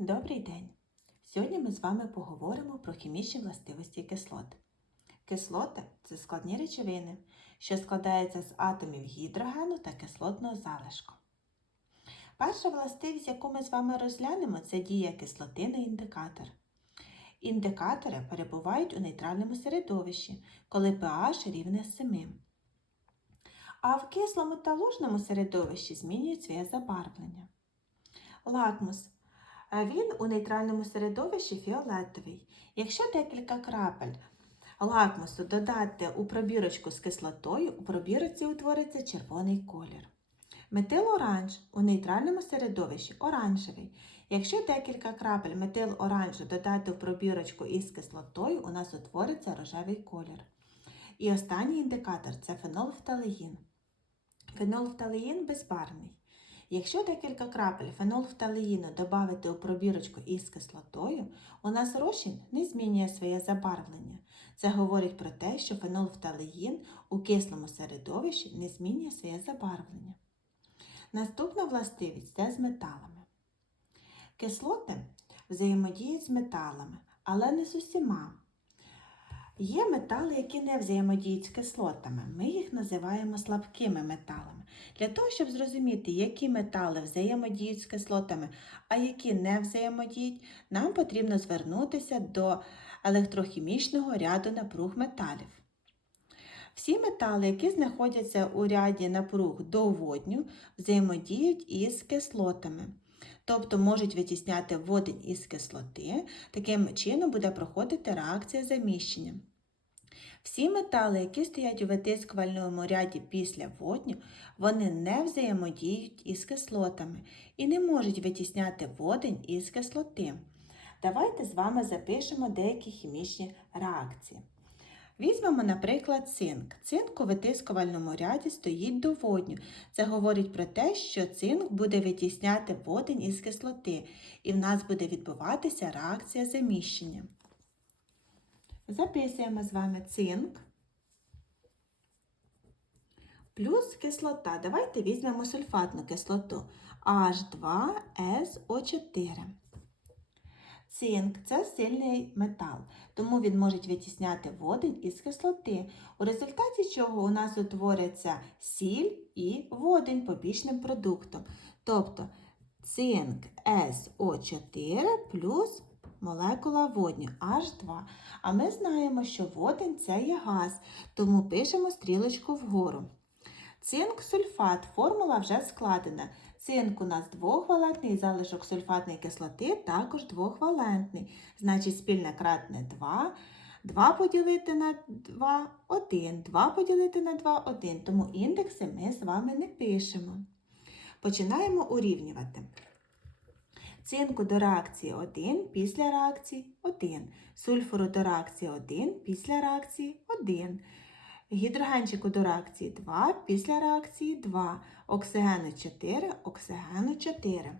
Добрий день! Сьогодні ми з вами поговоримо про хімічні властивості кислот. Кислоти це складні речовини, що складаються з атомів гідрогену та кислотного залишку. Перша властивість, яку ми з вами розглянемо, це дія кислоти на індикатор. Індикатори перебувають у нейтральному середовищі, коли pH рівне 7. А в кислому та лужному середовищі змінюють своє забарвлення. Лакмус Він у нейтральному середовищі фіолетовий. Якщо декілька крапель лакмусу додати у пробірочку з кислотою, у пробірочці утвориться червоний колір. Метил-оранж у нейтральному середовищі оранжевий. Якщо декілька крапель метил-оранжу додати в пробірочку із кислотою, у нас утвориться рожевий колір. І останній індикатор це фенолфталеїн. Фенолфталеїн безбарвний. Якщо декілька крапель фенолфталеїну додати у пробірочку із кислотою, у нас розчин не змінює своє забарвлення. Це говорить про те, що фенолфталеїн у кислому середовищі не змінює своє забарвлення. Наступна властивість це з металами. Кислоти взаємодіють з металами, але не з усіма. Є метали, які не взаємодіють з кислотами. Ми їх називаємо слабкими металами. Для того, щоб зрозуміти, які метали взаємодіють з кислотами, а які не взаємодіють, нам потрібно звернутися до електрохімічного ряду напруг металів. Всі метали, які знаходяться у ряді напруг до водню, взаємодіють із кислотами. Тобто можуть витісняти водень із кислоти, таким чином буде проходити реакція заміщення. Всі метали, які стоять у витискувальному ряді після водню, вони не взаємодіють із кислотами і не можуть витісняти водень із кислоти. Давайте з вами запишемо деякі хімічні реакції. Візьмемо, наприклад, цинк. Цинк у витискувальному ряді стоїть до водню. Це говорить про те, що цинк буде витісняти водень із кислоти, і в нас буде відбуватися реакція заміщення. Записуємо з вами цинк плюс кислота. Давайте візьмемо сульфатну кислоту H2SO4. Цинк це сильний метал, тому він може витісняти водень із кислоти, у результаті чого у нас утвориться сіль і водень побічним продуктом. Тобто цинк СО4 плюс молекула водню H2. А ми знаємо, що водень це є газ, тому пишемо стрілочку вгору. Цинк сульфат, формула вже складена. Цинк у нас двохвалентний, залишок сульфатної кислоти також двохвалентний. Значить, спільне кратне 2. 2 поділити на 2 1. 2 поділити на 2 1. Тому індекси ми з вами не пишемо. Починаємо урівнювати. Цинку до реакції 1 після реакції 1. Сульфуру до реакції 1 після реакції 1. Гідрогенчику до реакції 2, після реакції 2, оксигену 4, оксигену 4.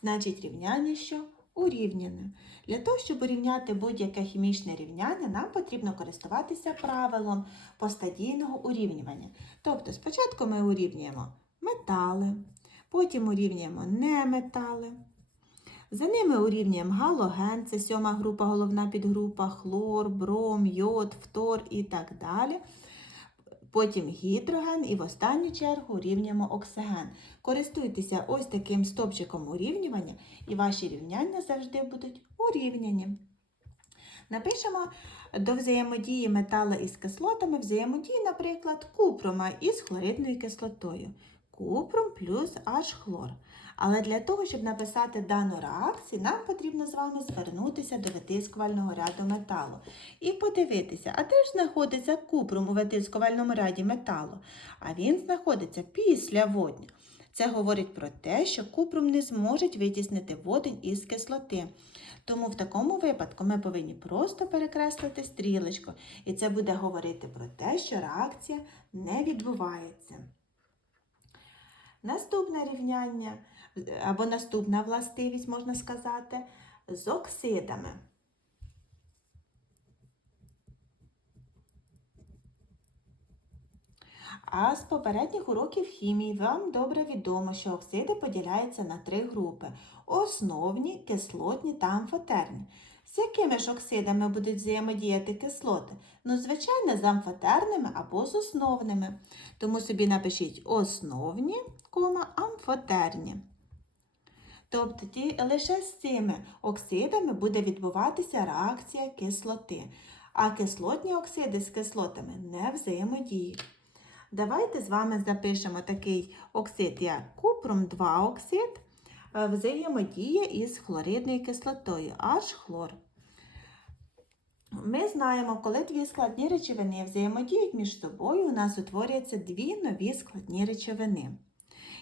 Значить, рівняння що урівняне. Для того, щоб урівняти будь-яке хімічне рівняння, нам потрібно користуватися правилом постадійного урівнювання. Тобто, спочатку ми урівнюємо метали, потім урівнюємо неметали. За ними урівнюємо галоген, це сьома група, головна підгрупа, хлор, бром, йод, фтор і так далі потім гідроген і в останню чергу урівнюємо оксиген. Користуйтеся ось таким стопчиком урівнювання, і ваші рівняння завжди будуть урівняні. Напишемо до взаємодії метала із кислотами взаємодії, наприклад, купрома із хлоридною кислотою. Купрум плюс H хлор. Але для того, щоб написати дану реакцію, нам потрібно з вами звернутися до витискувального ряду металу і подивитися, а де ж знаходиться купрум у витискувальному ряді металу? А він знаходиться після водню. Це говорить про те, що купрум не зможе витіснити водень із кислоти. Тому в такому випадку ми повинні просто перекреслити стрілочку, і це буде говорити про те, що реакція не відбувається. Наступне рівняння або наступна властивість, можна сказати, з оксидами. А з попередніх уроків хімії вам добре відомо, що оксиди поділяються на три групи: основні, кислотні та амфотерні. З якими ж оксидами будуть взаємодіяти кислоти? Ну, звичайно, з амфотерними або з основними. Тому собі напишіть основні, кома, амфотерні. Тобто лише з цими оксидами буде відбуватися реакція кислоти, а кислотні оксиди з кислотами не взаємодіють. Давайте з вами запишемо такий оксид, як купрум 2 оксид, е, взаємодіє із хлоридною кислотою, аж хлор. Ми знаємо, коли дві складні речовини взаємодіють між собою, у нас утворюються дві нові складні речовини.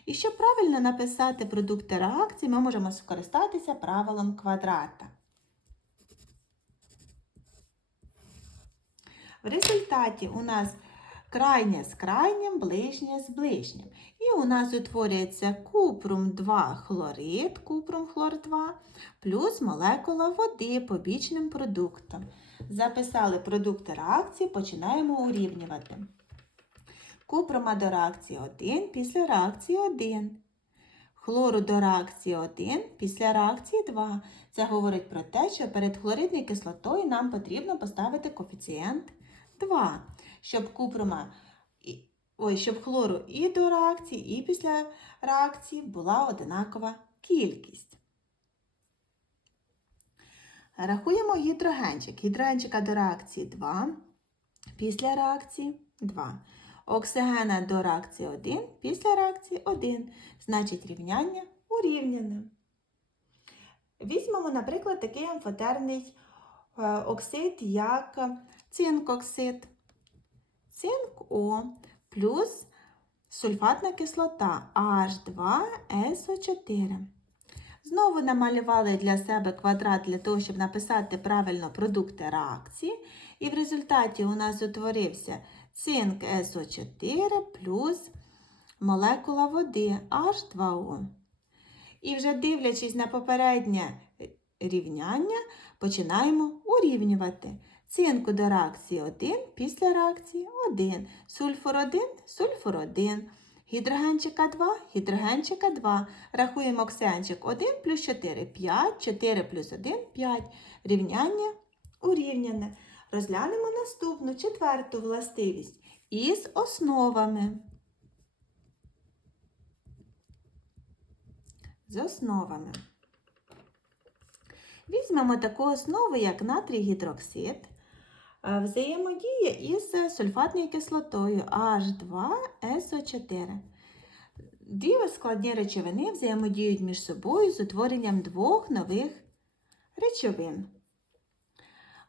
І щоб правильно написати продукти реакції, ми можемо скористатися правилом квадрата. В результаті у нас крайнє з крайнім, ближнє з ближнім. І у нас утворюється купрум 2 хлорид, купрум хлор 2, плюс молекула води побічним продуктом. Записали продукти реакції, починаємо урівнювати. Купрома до реакції 1 після реакції 1. Хлору до реакції 1 після реакції 2. Це говорить про те, що перед хлоридною кислотою нам потрібно поставити коефіцієнт 2, щоб купрома, ой, щоб хлору і до реакції, і після реакції була одинакова кількість. Рахуємо гідрогенчик. Гідрогенчика до реакції 2, після реакції 2. Оксигена до реакції 1, після реакції 1. Значить рівняння урівняне. Візьмемо, наприклад, такий амфотерний е, оксид, як цинкоксид. Цинк О плюс сульфатна кислота H2SO4. Знову намалювали для себе квадрат для того, щоб написати правильно продукти реакції. І в результаті у нас утворився цинк СО4 плюс молекула води H2O. І вже дивлячись на попереднє рівняння, починаємо урівнювати. Цинку до реакції 1 після реакції 1. Сульфур 1, сульфур 1. Гідрогенчика 2, гідрогенчика 2. Рахуємо оксианчик 1 плюс 4 5, 4 плюс 1 5. Рівняння урівняне. Розглянемо наступну четверту властивість із основами. З основами. Візьмемо таку основу, як натрій гідроксид, е, взаємодіє із сульфатною кислотою H2SO4. Дві складні речовини взаємодіють між собою з утворенням двох нових речовин.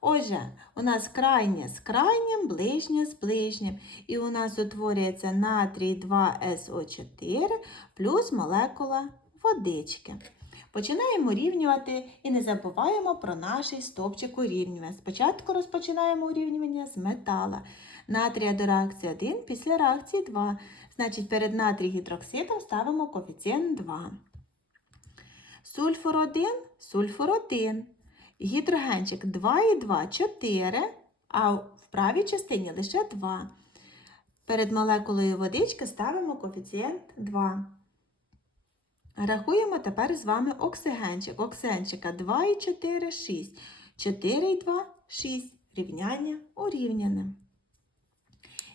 Отже, у нас крайнє з крайнім, ближнє з ближнім. І у нас утворюється натрій 2СО4 плюс молекула водички. Починаємо урівнювати і не забуваємо про наш стовпчик урівнювання. Спочатку розпочинаємо урівнювання з метала. Натрія до реакції 1 після реакції 2. Значить, перед натрій гідроксидом ставимо коефіцієнт 2. Сульфур 1, сульфур 1. Гідрогенчик 2 і 2 4, а в правій частині лише 2. Перед молекулою водички ставимо коефіцієнт 2. Рахуємо тепер з вами оксигенчик. Оксигенчика 2 і 4, 6. 4 і 2, 6. Рівняння урівняне.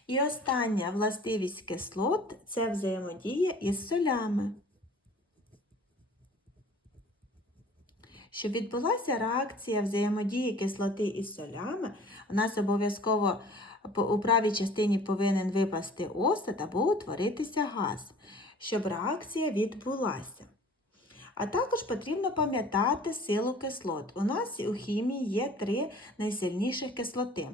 І остання властивість кислот це взаємодія із солями. Щоб відбулася реакція взаємодії кислоти із солями, у нас обов'язково у правій частині повинен випасти осад або утворитися газ, щоб реакція відбулася. А також потрібно пам'ятати силу кислот. У нас у хімії є три найсильніших кислоти: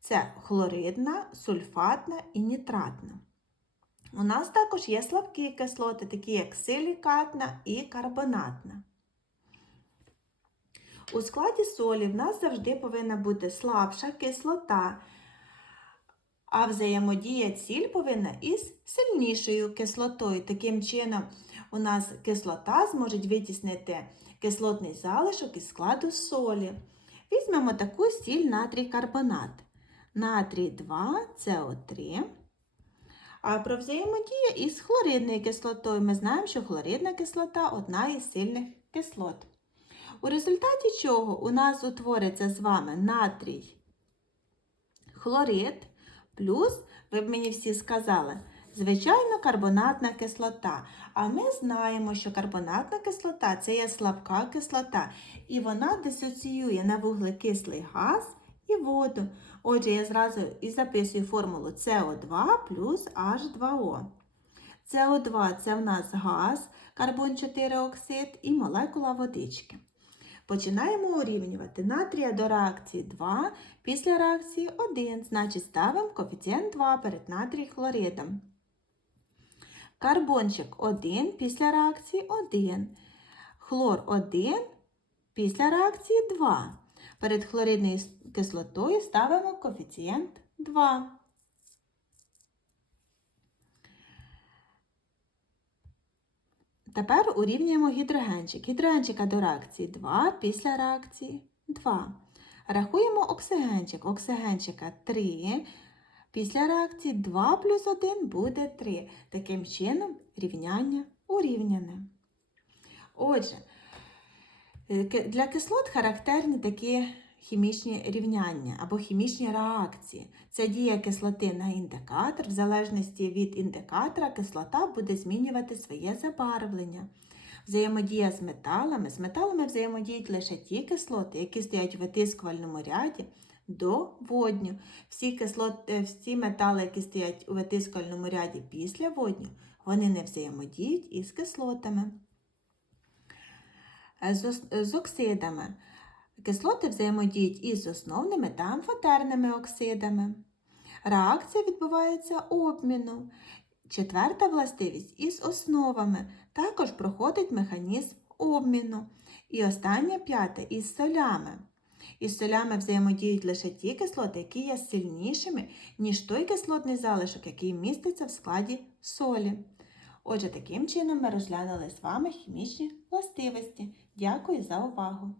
це хлоридна, сульфатна і нітратна. У нас також є слабкі кислоти, такі як силікатна і карбонатна. У складі солі в нас завжди повинна бути слабша кислота, а взаємодія ціль повинна із сильнішою кислотою. Таким чином, у нас кислота зможе витіснити кислотний залишок із складу солі. Візьмемо таку сіль натрій карбонат. Натрій 2 СО3. А про взаємодію із хлоридною кислотою ми знаємо, що хлоридна кислота одна із сильних кислот. У результаті чого у нас утвориться з вами натрій хлорид, плюс, ви б мені всі сказали, звичайно, карбонатна кислота. А ми знаємо, що карбонатна кислота це є слабка кислота, і вона дисоціює на вуглекислий газ і воду. Отже, я зразу і записую формулу СО2 плюс H2O. СО2 це в нас газ, карбон 4 оксид і молекула водички. Починаємо урівнювати натрія до реакції 2, після реакції 1, значить ставимо коефіцієнт 2 перед натрій хлоридом. Карбончик 1 після реакції 1. Хлор 1 після реакції 2. Перед хлоридною кислотою ставимо коефіцієнт 2. Тепер урівнюємо гідрогенчик. Гідрогенчика до реакції 2 після реакції 2. Рахуємо оксигенчик. Оксигенчика 3. Після реакції 2 плюс 1 буде 3. Таким чином рівняння урівняне. Отже, е, для кислот характерні такі хімічні рівняння або хімічні реакції. Це дія кислоти на індикатор. В залежності від індикатора кислота буде змінювати своє забарвлення. Взаємодія з металами. З металами взаємодіють лише ті кислоти, які стоять в витискувальному ряді до водню. Всі, кислот, е, всі метали, які стоять у витискувальному ряді після водню, вони не взаємодіють із кислотами. З, з оксидами. Кислоти взаємодіють із основними та амфотерними оксидами. Реакція відбувається обміном. Четверта властивість із основами також проходить механізм обміну. І остання п'ята із солями. Із солями взаємодіють лише ті кислоти, які є сильнішими, ніж той кислотний залишок, який міститься в складі солі. Отже, таким чином ми розглянули з вами хімічні властивості. Дякую за увагу!